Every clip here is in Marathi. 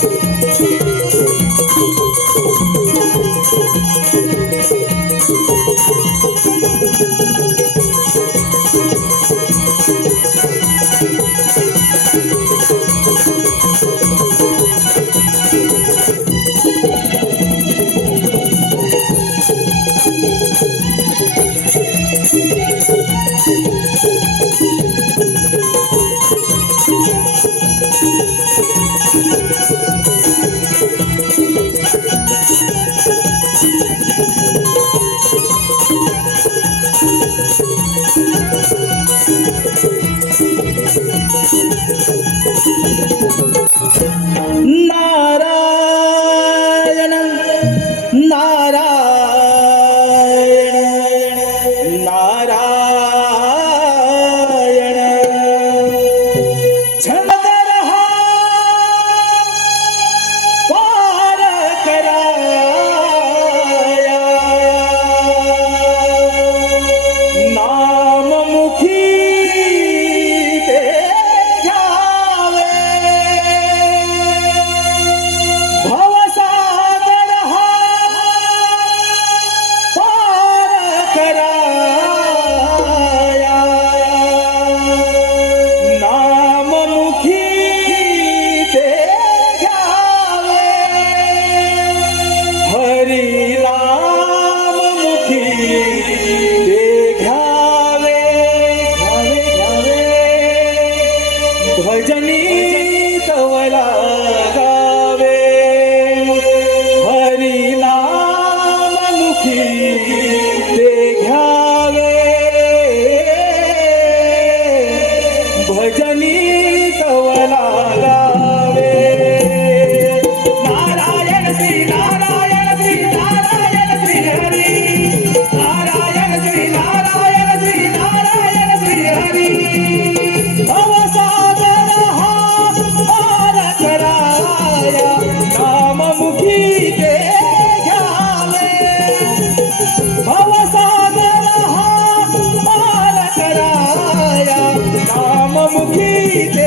two, three. Ojite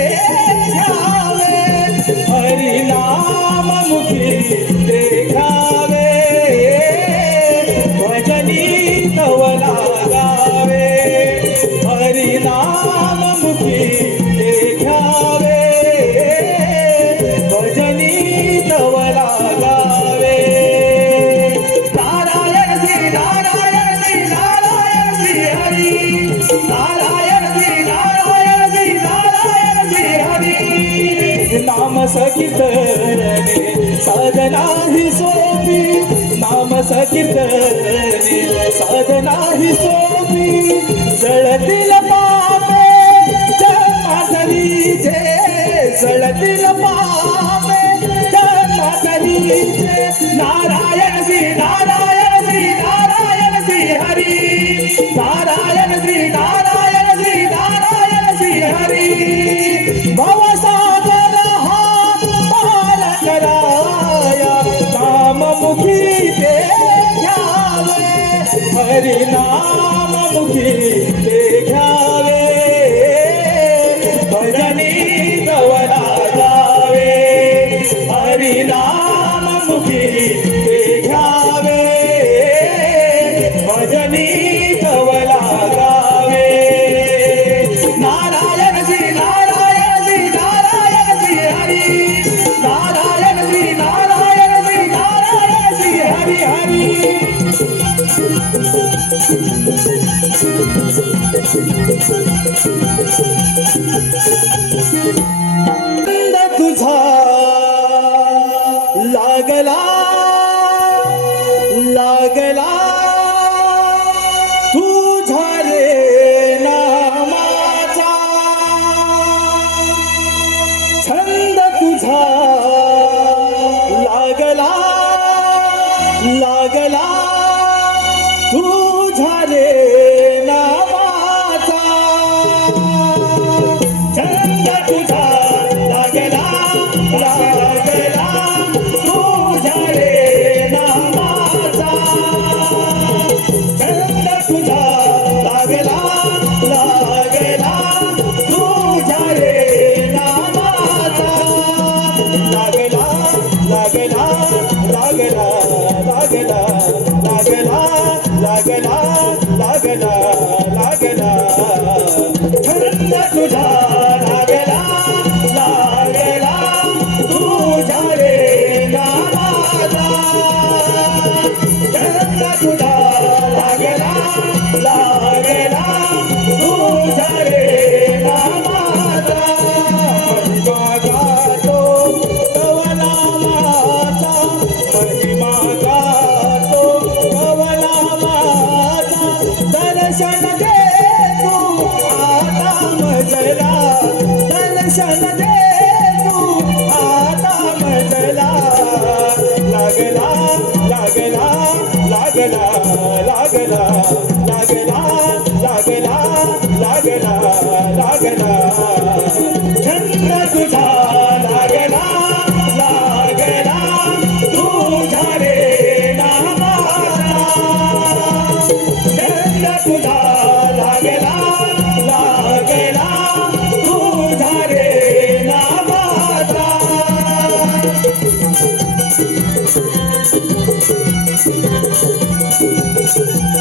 नाम सोपी नाम संकीर्तने साधना सोपी जळतील पा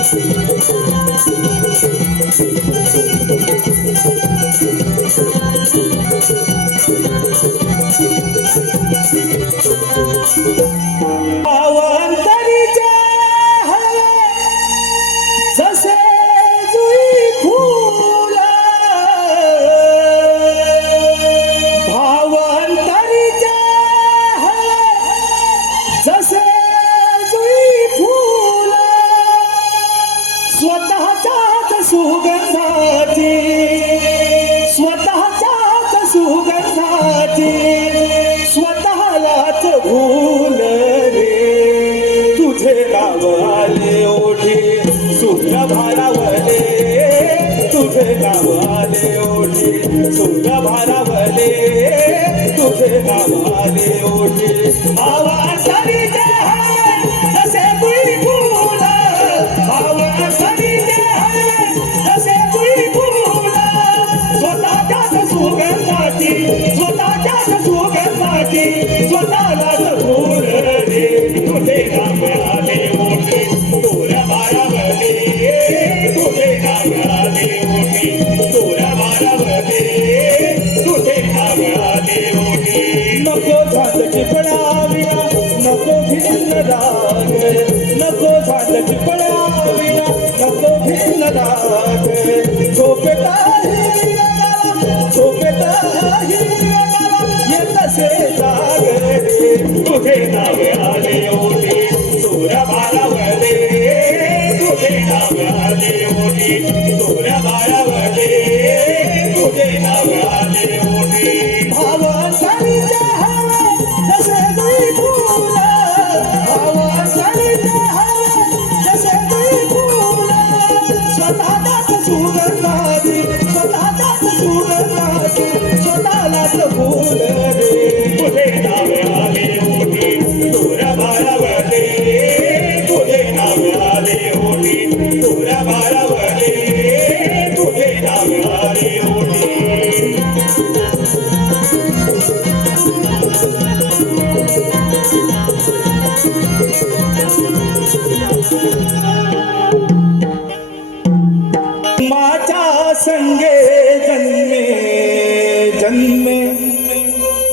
Thank you. भारावले तुझे नावाने ओढे आवाजाने Chokeda hai. माझ्या संगे जन्मे जन्मे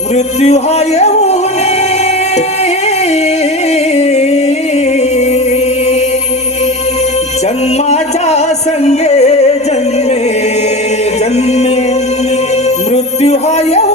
मृत्यू हा येऊन जन्माच्या संगे जन्मे जन्मे मृत्यू हा येऊ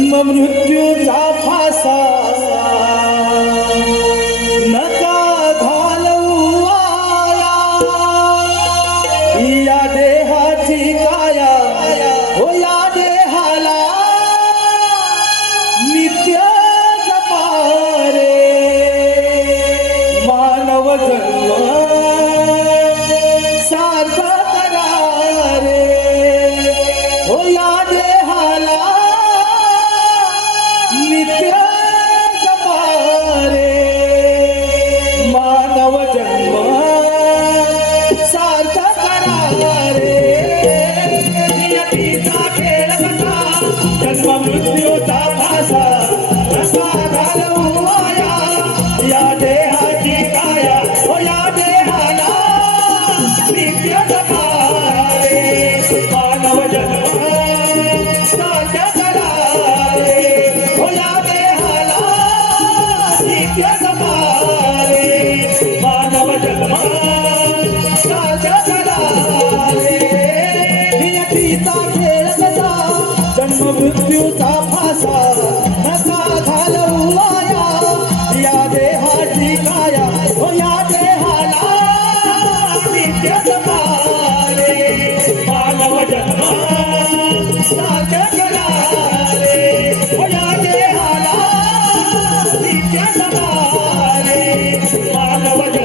जन्म मृत्यूचा फासा नका घालवाया. या देहाची काया हो या देहाला. नित्य जपारे. मानव जन्म सार्थ Allah